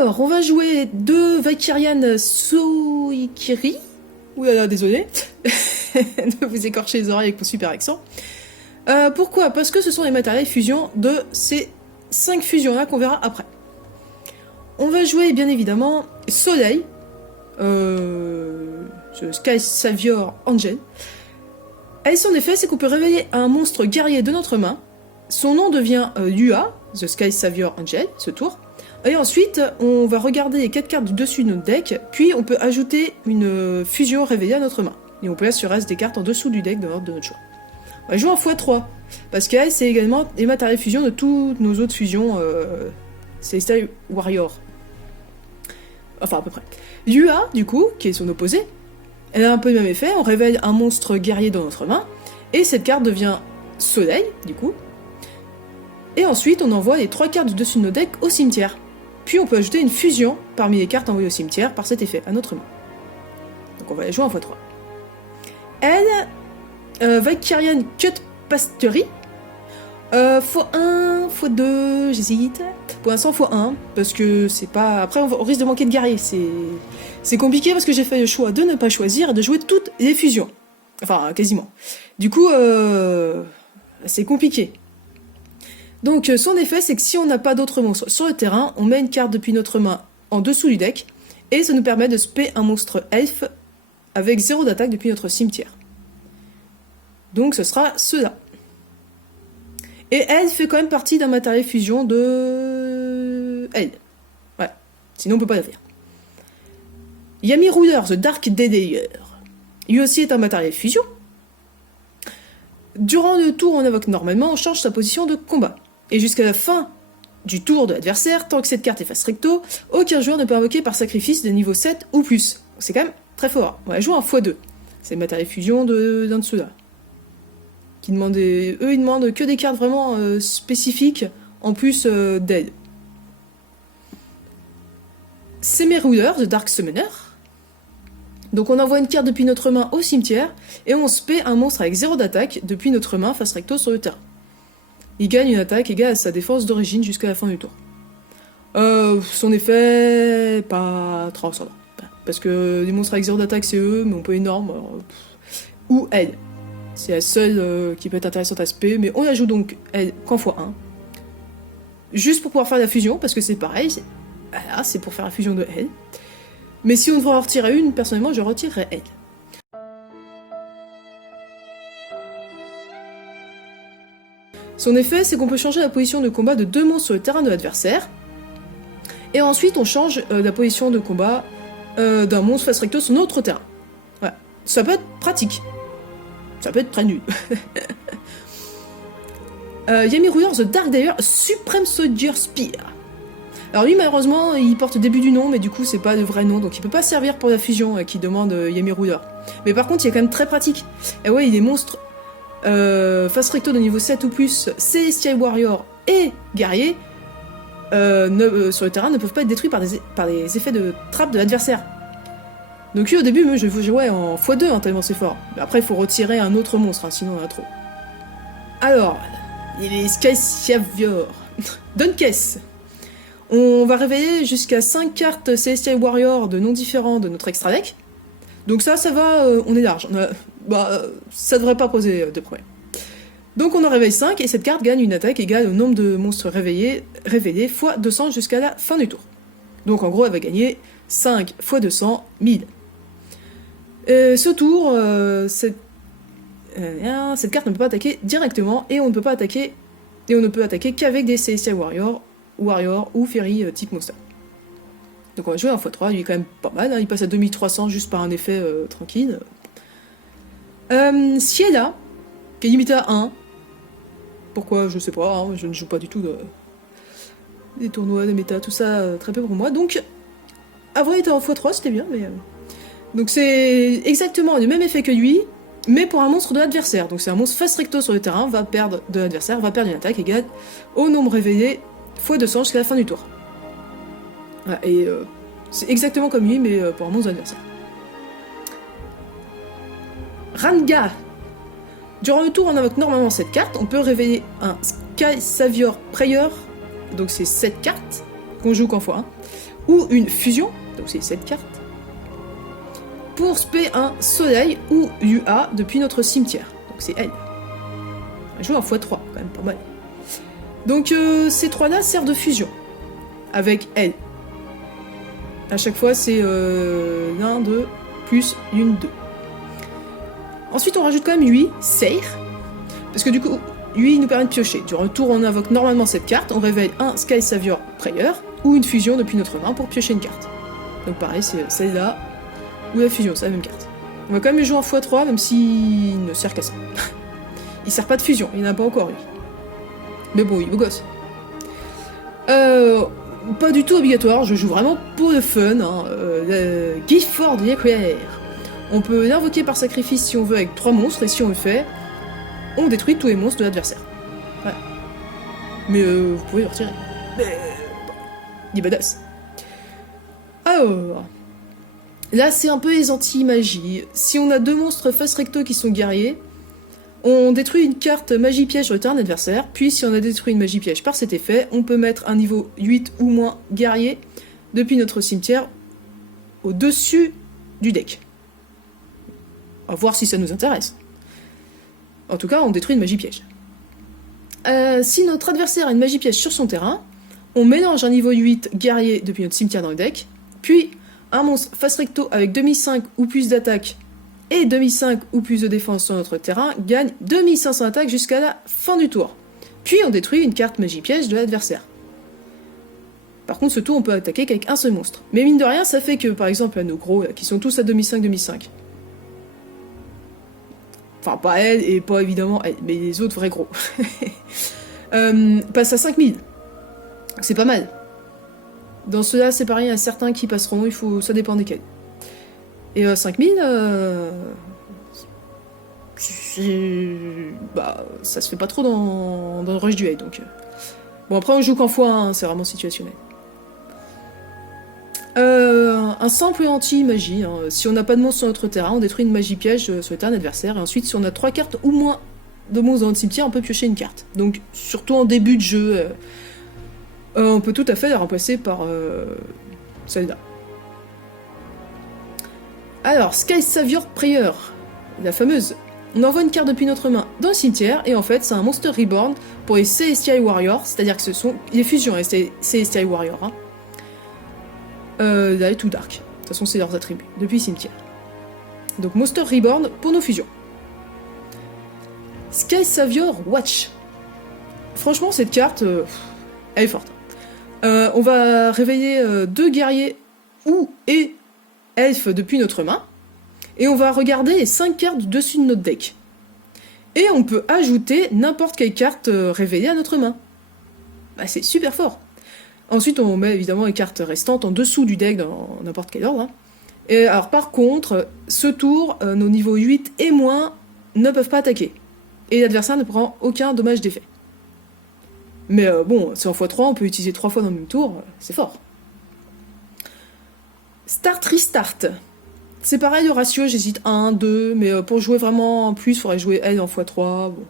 Alors, on va jouer 2 Valkyrian Soikiri. Oulala, désolé de vous écorcher les oreilles avec mon super accent. Pourquoi? Parce que ce sont les matériels fusion de ces 5 fusions-là qu'on verra après. On va jouer bien évidemment Soleil, Sky Savior Angel. Et son effet, c'est qu'on peut réveiller un monstre guerrier de notre main. Son nom devient Yua, The Sky Savior Angel, ce tour. Et ensuite, on va regarder les 4 cartes du dessus de notre deck, puis on peut ajouter une fusion réveillée à notre main. Et on peut laisser le reste des cartes en dessous du deck dans l'ordre de notre choix. On va jouer en x3, parce que c'est également les matériels fusion de toutes nos autres fusions Celestial Warrior. Enfin, à peu près. Yua, du coup, qui est son opposé, elle a un peu le même effet, on réveille un monstre guerrier dans notre main, et cette carte devient Soleil, du coup. Et ensuite, on envoie les 3 cartes du dessus de nos decks au cimetière. Puis on peut ajouter une fusion parmi les cartes envoyées au cimetière par cet effet, à notre main. Donc on va les jouer en x3. Elle, Valkyrian Cut Pastery, x1, x2, j'hésite. Pour l'instant x1, parce que c'est pas... Après on risque de manquer de guerriers, c'est compliqué parce que j'ai fait le choix de ne pas choisir et de jouer toutes les fusions. Enfin, quasiment. Du coup, c'est compliqué. Donc son effet, c'est que si on n'a pas d'autres monstres sur le terrain, on met une carte depuis notre main en dessous du deck, et ça nous permet de spé un monstre elfe avec 0 d'attaque depuis notre cimetière. Donc ce sera cela. Et elle fait quand même partie d'un matériel fusion de... elle. Ouais, sinon on peut pas la faire. Yami Ruler, The Dark Deadayer. Lui aussi est un matériel fusion. Durant le tour on invoque normalement, on change sa position de combat. Et jusqu'à la fin du tour de l'adversaire, tant que cette carte est face recto, aucun joueur ne peut invoquer par sacrifice de niveau 7 ou plus. C'est quand même très fort. On va jouer en x2. C'est le matériel fusion d'un de ceux-là. Eux, ils demandent que des cartes vraiment spécifiques, en plus d'aide. Semeruler, The Dark Summoner. Donc on envoie une carte depuis notre main au cimetière, et on spé un monstre avec 0 d'attaque depuis notre main face recto sur le terrain. Il gagne une attaque égale à sa défense d'origine jusqu'à la fin du tour. Son effet... pas transcendant. Parce que les monstres avec 0 d'attaque c'est eux, mais on peut énorme. Ou elle. C'est la seule qui peut être intéressante à spé, mais on la joue donc elle qu'en x1. Juste pour pouvoir faire la fusion, parce que c'est pareil, voilà, c'est pour faire la fusion de elle. Mais si on devrait en retirer une, personnellement je retirerais elle. Son effet, c'est qu'on peut changer la position de combat de 2 monstres sur le terrain de l'adversaire. Et ensuite, on change la position de combat d'un monstre face recto sur notre terrain. Voilà. Ça peut être pratique. Ça peut être très nul. Yami Ruler, The Dark Deadayer, Supreme Soldier Spear. Alors lui, malheureusement, il porte le début du nom, mais du coup, c'est pas le vrai nom, donc il peut pas servir pour la fusion qui demande Yami Ruler. Mais par contre, il est quand même très pratique. Et ouais, il est monstre... face recto de niveau 7 ou plus, Celestial Warrior et guerrier sur le terrain ne peuvent pas être détruits par des effets de trappe de l'adversaire. Donc lui au début, je jouais en x2 hein, tellement c'est fort. Mais après il faut retirer un autre monstre, hein, sinon on en a trop. Alors, il est Sky Savior. Dunkess. On va réveiller jusqu'à 5 cartes Celestial Warrior de noms différents de notre extra deck. Donc ça va, on est large. Ça devrait pas poser de problème. Donc on en réveille 5 et cette carte gagne une attaque égale au nombre de monstres révélés fois 200 jusqu'à la fin du tour. Donc en gros elle va gagner 5 fois 200, 1000. Ce tour, cette carte ne peut pas attaquer directement et on ne peut pas attaquer qu'avec des Celestial Warrior ou Fairy type monster. Donc on va jouer en x3, lui est quand même pas mal, hein, il passe à 2300 juste par un effet tranquille. Ciela, qui est limité à 1. Pourquoi, je sais pas, hein, je ne joue pas du tout des tournois, des méta, tout ça, très peu pour moi. Donc, avant il était en x3, c'était bien, mais... Donc c'est exactement le même effet que lui, mais pour un monstre de l'adversaire. Donc c'est un monstre face recto sur le terrain, va perdre une attaque égale au nombre révélé fois 200 jusqu'à la fin du tour. Voilà, et c'est exactement comme lui, mais pour un monstre d'adversaire. Ranga. Durant le tour, on invoque normalement cette carte. On peut révéler un Sky Savior Prayer. Donc c'est cette carte qu'on joue qu'en x1. ou une fusion, donc c'est cette carte, pour spé un soleil ou UA depuis notre cimetière. Donc c'est elle. Elle joue en x3, quand même pas mal. Donc ces trois-là servent de fusion, avec elle. À chaque fois c'est l'un, 2, plus une, 2. Ensuite on rajoute quand même 8, Seir, parce que du coup, 8 nous permet de piocher. Durant le tour on invoque normalement cette carte, on réveille un Sky Savior Prayer, ou une fusion depuis notre main pour piocher une carte. Donc pareil, c'est celle-là, ou la fusion, c'est la même carte. On va quand même le jouer en x3, même s'il ne sert qu'à ça. Il sert pas de fusion, il n'en a pas encore, lui. Mais bon, il est beau gosse. Pas du tout obligatoire, je joue vraiment pour le fun. Hein. Gifford Yequer. On peut l'invoquer par sacrifice si on veut avec 3 monstres, et si on le fait, on détruit tous les monstres de l'adversaire. Voilà. Mais vous pouvez le retirer. Mais il est badass. Alors, là c'est un peu les anti-magie. Si on a 2 monstres face recto qui sont guerriers, on détruit une carte magie piège sur le terrain adversaire, puis si on a détruit une magie piège par cet effet, on peut mettre un niveau 8 ou moins guerrier depuis notre cimetière au-dessus du deck. On va voir si ça nous intéresse. En tout cas, on détruit une magie piège. Si notre adversaire a une magie piège sur son terrain, on mélange un niveau 8 guerrier depuis notre cimetière dans le deck, puis un monstre face recto avec 2005 ou plus d'attaque et 2005 ou plus de défense sur notre terrain gagne 2500 attaques jusqu'à la fin du tour. Puis on détruit une carte magie piège de l'adversaire. Par contre, ce tour, on peut attaquer qu'avec un seul monstre. Mais mine de rien, ça fait que, par exemple, nos gros, là, qui sont tous à 2005, enfin, pas elle, et pas évidemment elle, mais les autres vrais gros, passent à 5000. C'est pas mal. Dans ceux-là, c'est pareil, il y a certains qui passeront, ça dépend desquels. Et 5000, ça se fait pas trop dans le rush du hate, donc... Bon, après, on joue qu'en x1, hein, c'est vraiment situationnel. Un simple anti-magie, hein. Si on n'a pas de monstre sur notre terrain, on détruit une magie piège sur le terrain adversaire, et ensuite, si on a 3 cartes ou moins de monstres dans notre cimetière, on peut piocher une carte. Donc, surtout en début de jeu, on peut tout à fait la remplacer par celle-là. Alors, Sky Savior Prayer, la fameuse. On envoie une carte depuis notre main dans le cimetière, et en fait, c'est un Monster Reborn pour les Celestial Warriors, c'est-à-dire que ce sont les fusions, les Celestial Warriors. Hein. Light ou Dark. De toute façon, c'est leurs attributs, depuis le cimetière. Donc, Monster Reborn pour nos fusions. Sky Savior Watch. Franchement, cette carte, elle est forte. On va réveiller 2 guerriers et elfes depuis notre main, et on va regarder les 5 cartes du dessus de notre deck. Et on peut ajouter n'importe quelle carte révélée à notre main. Bah, c'est super fort. Ensuite, on met évidemment les cartes restantes en dessous du deck dans n'importe quel ordre. Hein. Et alors, par contre, ce tour, nos niveaux 8 et moins ne peuvent pas attaquer. Et l'adversaire ne prend aucun dommage d'effet. Mais bon, c'est en x3, on peut utiliser 3 fois dans le même tour, c'est fort. Start Restart. C'est pareil, le ratio, j'hésite 1, 2, mais pour jouer vraiment en plus, il faudrait jouer elle en x3. Bon.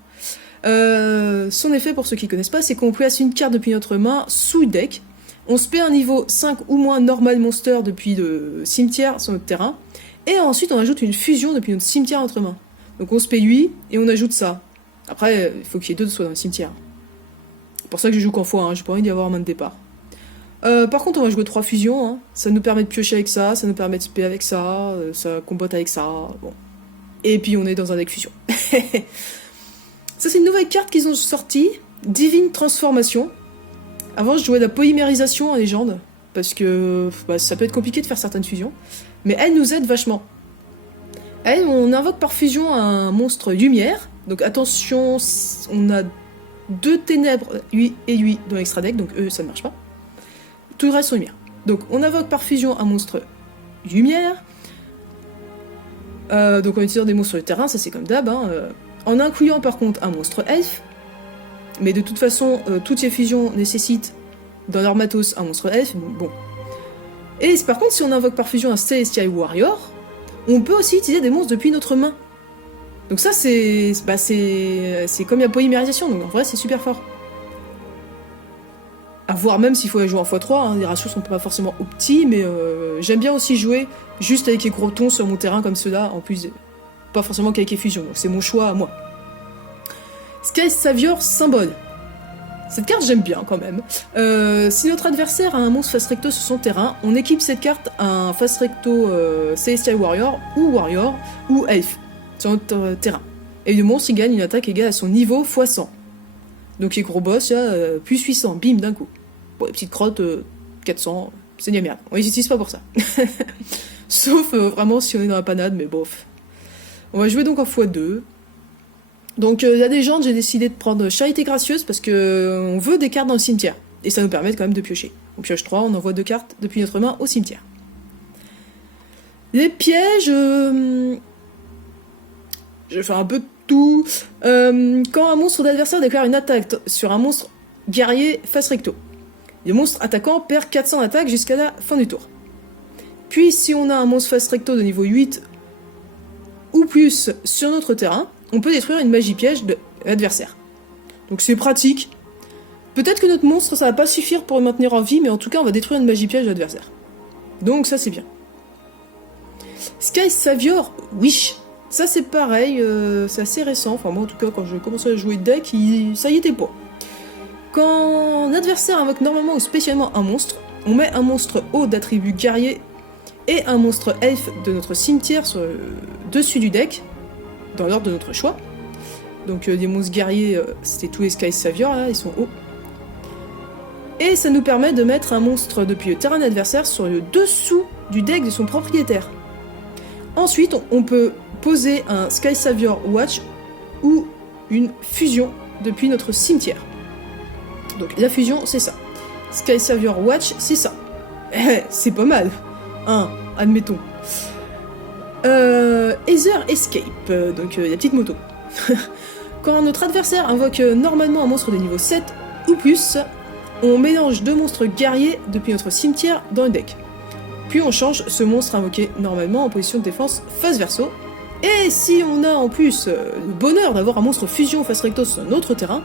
Son effet, pour ceux qui ne connaissent pas, c'est qu'on place une carte depuis notre main sous le deck, on se paie un niveau 5 ou moins normal monster depuis le cimetière sur notre terrain, et ensuite on ajoute une fusion depuis notre cimetière à notre main. Donc on se paie 8, et on ajoute ça. Après, il faut qu'il y ait 2 soit dans le cimetière. C'est pour ça que je joue qu'en x1, j'ai pas envie d'y avoir main de départ. Par contre, on va jouer 3 fusions, hein. Ça nous permet de piocher avec ça nous permet de spé avec ça combote avec ça, bon. Et puis on est dans un deck fusion. Ça, c'est une nouvelle carte qu'ils ont sortie, Divine Transformation. Avant, je jouais la polymérisation en légende, parce que ça peut être compliqué de faire certaines fusions, mais elle nous aide vachement. Elle, on invoque par fusion un monstre lumière, donc attention, on a 2 ténèbres, 8 et 8 dans l'extra deck, donc eux, ça ne marche pas. Tout le reste sont lumière. Donc on invoque par fusion un monstre lumière, donc en utilisant des monstres sur le terrain, ça c'est comme d'hab, hein, en incluant par contre un monstre elfe, mais de toute façon, toutes ces fusions nécessitent dans leur matos un monstre elfe, bon. Et par contre, si on invoque par fusion un Celestial Warrior, on peut aussi utiliser des monstres depuis notre main. Donc ça, c'est comme la polymérisation, donc en vrai, c'est super fort. À voire même s'il faut jouer en x3, hein, les ratios sont pas forcément opti, mais j'aime bien aussi jouer juste avec les gros tons sur mon terrain comme ceux-là, en plus, pas forcément qu'avec effusion, donc c'est mon choix à moi. Sky Savior Symbole. Cette carte j'aime bien quand même. Si notre adversaire a un monstre face recto sur son terrain, on équipe cette carte à un face recto Celestial Warrior ou Elf sur notre terrain. Et le monstre il gagne une attaque égale à son niveau x 100. Donc les gros boss, plus 800, bim d'un coup. Bon, les petites crottes, 400, c'est de la merde. On les utilise pas pour ça. Sauf vraiment si on est dans la panade, mais bof. On va jouer donc en x2. Donc il y a des gens, j'ai décidé de prendre Charité Gracieuse parce que on veut des cartes dans le cimetière. Et ça nous permet quand même de piocher. On pioche 3, on envoie 2 cartes depuis notre main au cimetière. Les pièges... je vais faire un peu de tout. Quand un monstre d'adversaire déclare une attaque sur un monstre guerrier face recto, le monstre attaquant perd 400 d'attaque jusqu'à la fin du tour. Puis si on a un monstre face recto de niveau 8 ou plus sur notre terrain, on peut détruire une magie piège de l'adversaire. Donc c'est pratique. Peut-être que notre monstre, ça va pas suffire pour le maintenir en vie, mais en tout cas, on va détruire une magie piège de l'adversaire. Donc ça, c'est bien. Sky Savior Wish. Ça, c'est pareil, c'est assez récent. Enfin, moi, en tout cas, quand je commençais à jouer de deck, ça y était pas. Quand un adversaire invoque normalement ou spécialement un monstre, on met un monstre haut d'attribut guerrier et un monstre elfe de notre cimetière sur le dessus du deck, dans l'ordre de notre choix. Donc des monstres guerriers, c'était tous les Sky Savior, là, ils sont hauts. Et ça nous permet de mettre un monstre depuis le terrain adversaire sur le dessous du deck de son propriétaire. Ensuite, on peut poser un Sky Savior Watch ou une fusion depuis notre cimetière. Donc la fusion, c'est ça. Sky Savior Watch, c'est ça. C'est pas mal. Admettons. Ether Escape, donc la petite moto. Quand notre adversaire invoque normalement un monstre de niveau 7 ou plus, on mélange 2 monstres guerriers depuis notre cimetière dans le deck. Puis on change ce monstre invoqué normalement en position de défense face verso. Et si on a en plus le bonheur d'avoir un monstre fusion face recto sur notre terrain,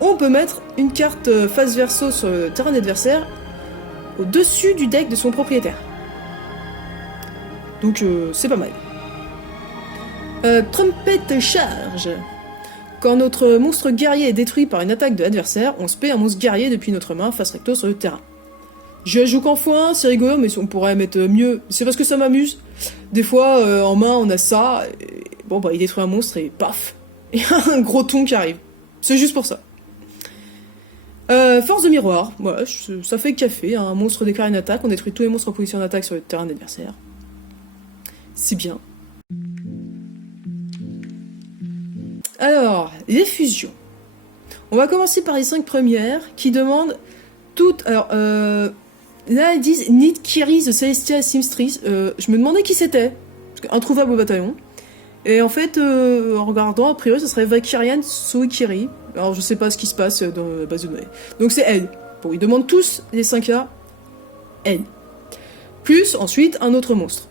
on peut mettre une carte face verso sur le terrain d'adversaire au-dessus du deck de son propriétaire. Donc c'est pas mal. Trumpet Charge. Quand notre monstre guerrier est détruit par une attaque de l'adversaire, on se paie un monstre guerrier depuis notre main face recto sur le terrain. Je joue qu'en x1, c'est rigolo, mais on pourrait mettre mieux. C'est parce que ça m'amuse. Des fois, en main, on a ça, et bon, bah, il détruit un monstre et paf, il y a un gros ton qui arrive. C'est juste pour ça. Force de miroir, voilà, ça fait café, un monstre déclare une attaque, on détruit tous les monstres en position d'attaque sur le terrain d'adversaire. C'est bien. Alors, les fusions. On va commencer par les 5 premières qui demandent toutes. Alors, là, ils disent Need Kiri the Celestial Seamstress. Je me demandais qui c'était. Introuvable au bataillon. Et en fait, en regardant, a priori, ce serait Valkyrian Suikiri. Alors, je sais pas ce qui se passe dans la base de données. Donc, c'est elle. Bon, ils demandent tous les 5A. Elle. Plus, ensuite, un autre monstre.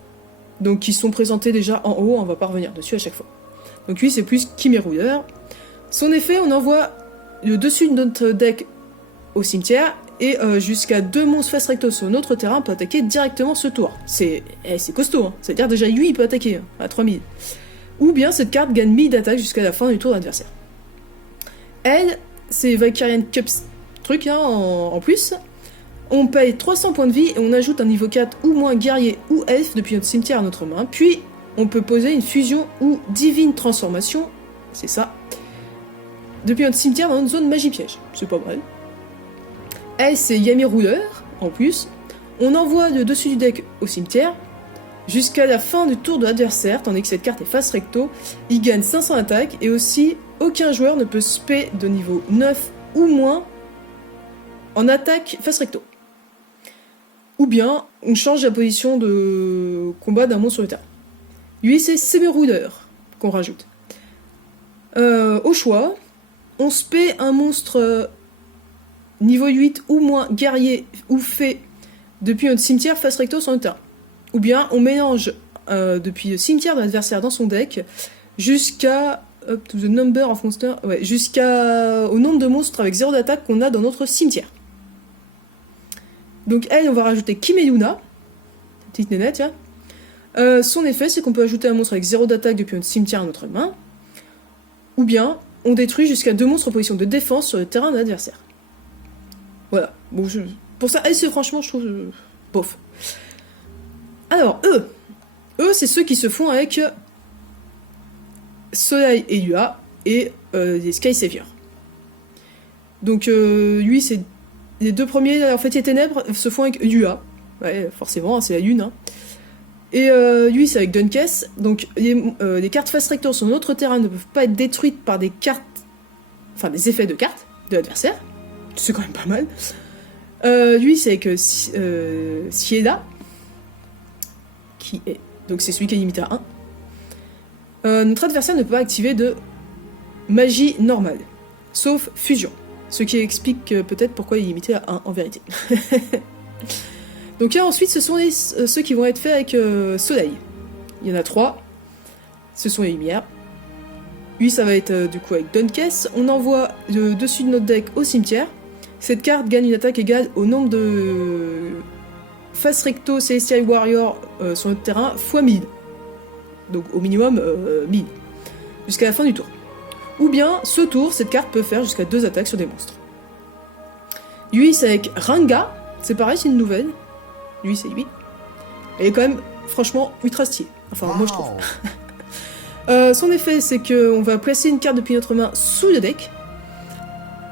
Donc, qui sont présentés déjà en haut. On va pas revenir dessus à chaque fois. Donc, lui, c'est plus Chimérouiller. Son effet, on envoie le dessus de notre deck au cimetière. Et jusqu'à 2 monstres face recto sur notre terrain peut attaquer directement ce tour. C'est costaud, hein. C'est-à-dire déjà lui il peut attaquer à 3000. Ou bien cette carte gagne 1000 d'attaque jusqu'à la fin du tour d'adversaire. Elle, c'est Valkyrian Cups truc hein, en plus. On paye 300 points de vie et on ajoute un niveau 4 ou moins guerrier ou elfe depuis notre cimetière à notre main. Puis on peut poser une fusion ou divine transformation, c'est ça, depuis notre cimetière dans une zone magie piège. C'est pas mal. Elle, c'est Yami Ruler, en plus. On envoie le dessus du deck au cimetière jusqu'à la fin du tour de l'adversaire, tandis que cette carte est face recto. Il gagne 500 attaques et aussi aucun joueur ne peut spé de niveau 9 ou moins en attaque face recto. Ou bien on change la position de combat d'un monstre sur le terrain. Lui, c'est Semi-Ruler qu'on rajoute. Au choix, on spé un monstre niveau 8 ou moins guerrier ou fée depuis notre cimetière face recto sur le terrain. Ou bien on mélange depuis le cimetière de l'adversaire dans son deck jusqu'à up to the number of monsters, ouais, jusqu'à au nombre de monstres avec 0 d'attaque qu'on a dans notre cimetière. Donc elle, on va rajouter Kim et Yuna, petite nénette, tiens. Son effet, c'est qu'on peut ajouter un monstre avec 0 d'attaque depuis notre cimetière à notre main, ou bien on détruit jusqu'à 2 monstres en position de défense sur le terrain de l'adversaire. Voilà. Bon, pour ça, elle, c'est franchement, je trouve, bof. Alors, eux, c'est ceux qui se font avec Soleil et Yua et les Sky Savior. Donc, lui, c'est les deux premiers, en fait, les ténèbres se font avec Yua. Ouais, forcément, c'est la lune, hein. Et lui, c'est avec Dunkess. Donc, les cartes Fast Rector sur notre terrain ne peuvent pas être détruites par des cartes, enfin, des effets de cartes de l'adversaire. C'est quand même pas mal. Lui, c'est avec Sieda, qui est... Donc, c'est celui qui est limité à 1. Notre adversaire ne peut pas activer de magie normale, sauf fusion. Ce qui explique peut-être pourquoi il est limité à 1 en vérité. Donc là, ensuite, ce sont ceux qui vont être faits avec Soleil. Il y en a 3. Ce sont les lumières. Lui, ça va être du coup avec Dunkess. On envoie le dessus de notre deck au cimetière. Cette carte gagne une attaque égale au nombre de Fast Recto Celestial Warrior sur notre terrain x 1000. Donc au minimum 1000. Jusqu'à la fin du tour. Ou bien, ce tour, cette carte peut faire jusqu'à 2 attaques sur des monstres. Lui, c'est avec Ranga. C'est pareil, c'est une nouvelle. Lui, c'est lui. Elle est quand même, franchement, ultra stylée. Enfin, moi, je trouve. Son effet, c'est qu'on va placer une carte depuis notre main sous le deck.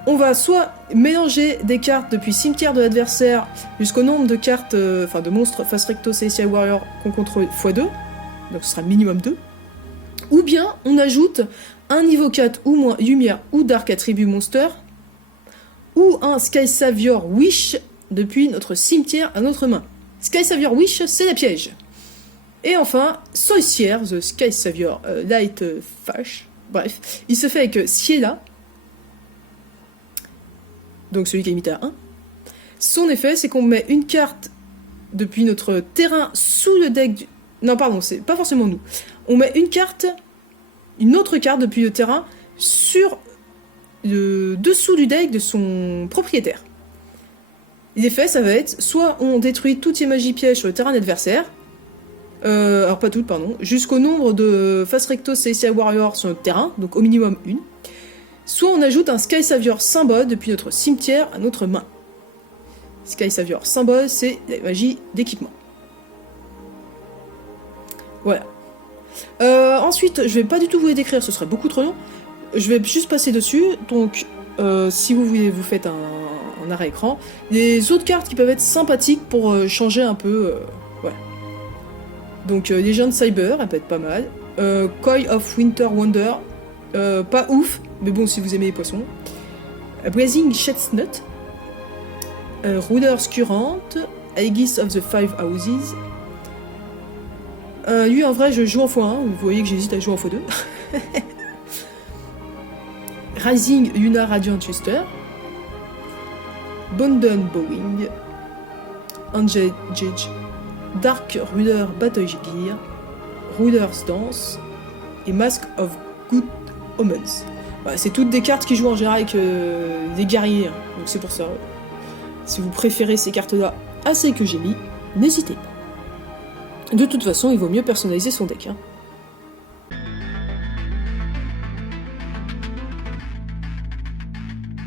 On va soit mélanger des cartes depuis cimetière de l'adversaire jusqu'au nombre de cartes, de monstres Fast Recto Celestial Warrior qu'on contrôle x2. Donc, ce sera minimum 2. Ou bien, on ajoute un niveau 4 ou moins lumière ou dark attribut monster. Ou un Sky Savior Wish depuis notre cimetière à notre main. Sky Savior Wish, c'est la piège. Et enfin, Sorcière, The Sky Savior Light Fash. Bref, il se fait avec Siela. Donc celui qui est limité à 1. Son effet, c'est qu'on met une carte depuis notre terrain sous le deck du... Non, pardon, c'est pas forcément nous. On met une autre carte depuis le terrain sur le dessous du deck de son propriétaire. L'effet, ça va être soit on détruit toutes les magies pièges sur le terrain adversaire, alors pas toutes, pardon, jusqu'au nombre de Fast Recto Celestial Warrior sur notre terrain, donc au minimum 1. Soit on ajoute un Sky Savior symbole depuis notre cimetière à notre main. Sky Savior symbole, c'est la magie d'équipement. Voilà. Ensuite, je vais pas du tout vous les décrire, ce serait beaucoup trop long. Je vais juste passer dessus, donc si vous voulez, vous faites un arrêt écran. Les autres cartes qui peuvent être sympathiques pour changer un peu, voilà. Donc Legend Cyber, elle peut être pas mal. Koi of Winter Wonder, pas ouf, mais bon si vous aimez les poissons. Blazing Chestnut, Rulers Current, Aegis of the Five Houses. Lui en vrai je joue en x1, vous voyez que j'hésite à jouer en x2. Rising Yuna Radiant Twister, Bondon Bowing, Angel Judge, Dark Ruler Battle Gear, Ruler's Dance et Mask of Good Omens. Voilà, c'est toutes des cartes qui jouent en général avec des guerriers, hein. Donc c'est pour ça. Si vous préférez ces cartes-là à celles que j'ai mis, n'hésitez pas. De toute façon, il vaut mieux personnaliser son deck, hein.